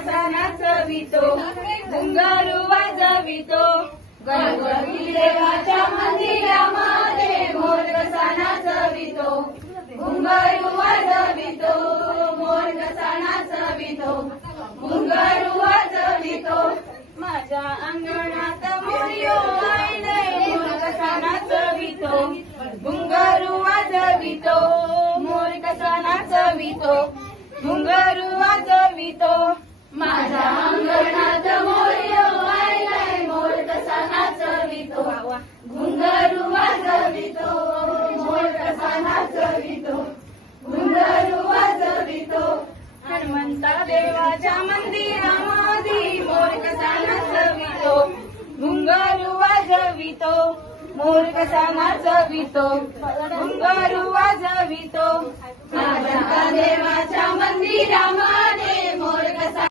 कसा नाचवितो घुंगारू वाजवितो गणपती देवाच्या मंदिरामध्ये मोर कसा नाचवितो घुंगारू वाजवितो मोर कसा नाचवितो घुंगारू वाजवितो माझ्या अंगणात मोरयो आयलाय मोर कसा नाचवितो घुंगारू वाजवितो मोर कसा नाचवितो घुंगारू वाजवितो माझ्या अंगणात मोरयो आयलाय मोर कसा नाचवितो घुंगारू वाजवितो मोर कसा नाचवितो घुंगारू वाजवितो हनुमंता देवाच्या मंदिरामध्ये मोर कसा नाचवितो घुंगारू वाजवितो मोर कसा नाचवितो घुंगारू वाजवितो हनुमंता देवाच्या मंदिरामध्ये